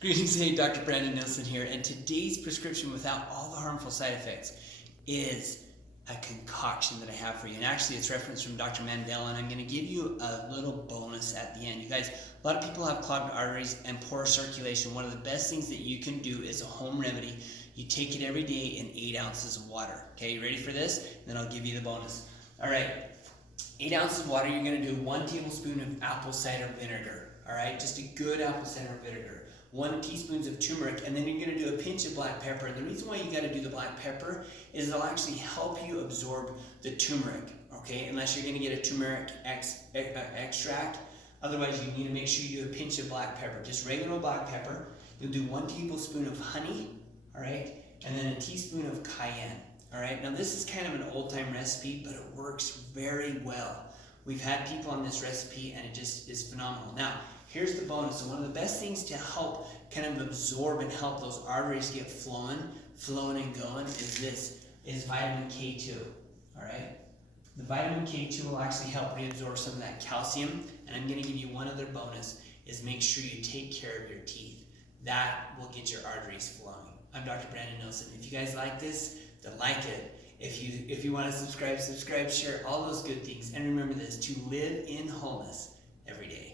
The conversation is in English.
Greetings, hey, Dr. Brandon Nilsson here, and today's prescription without all the harmful side effects is a concoction that I have for you. And actually, it's referenced from Dr. Mandela, and I'm going to give you a little bonus at the end. You guys, a lot of people have clogged arteries and poor circulation. One of the best things that you can do is a home remedy. You take it every day in 8 ounces of water. Okay, you ready for this? Then I'll give you the bonus. All right, 8 ounces of water, you're going to do 1 tablespoon of apple cider vinegar. All right, just a good apple cider vinegar. 1 teaspoon of turmeric, and then you're going to do a pinch of black pepper. And the reason why you got to do the black pepper is it'll actually help you absorb the turmeric, okay? Unless you're going to get a turmeric extract. Otherwise, you need to make sure you do a pinch of black pepper. Just regular black pepper. You'll do 1 tablespoon of honey, all right? And then a teaspoon of cayenne, all right? Now, this is kind of an old-time recipe, but it works very well. We've had people on this recipe, and it just is phenomenal. Now, here's the bonus. So one of the best things to help kind of absorb and help those arteries get flowing and going is vitamin K2, all right? The vitamin K2 will actually help reabsorb some of that calcium, and I'm gonna give you one other bonus, is make sure you take care of your teeth. That will get your arteries flowing. I'm Dr. Brandon Nilsson. If you guys like this, then like it. If you want to subscribe, share, all those good things. And remember this, to live in wholeness every day.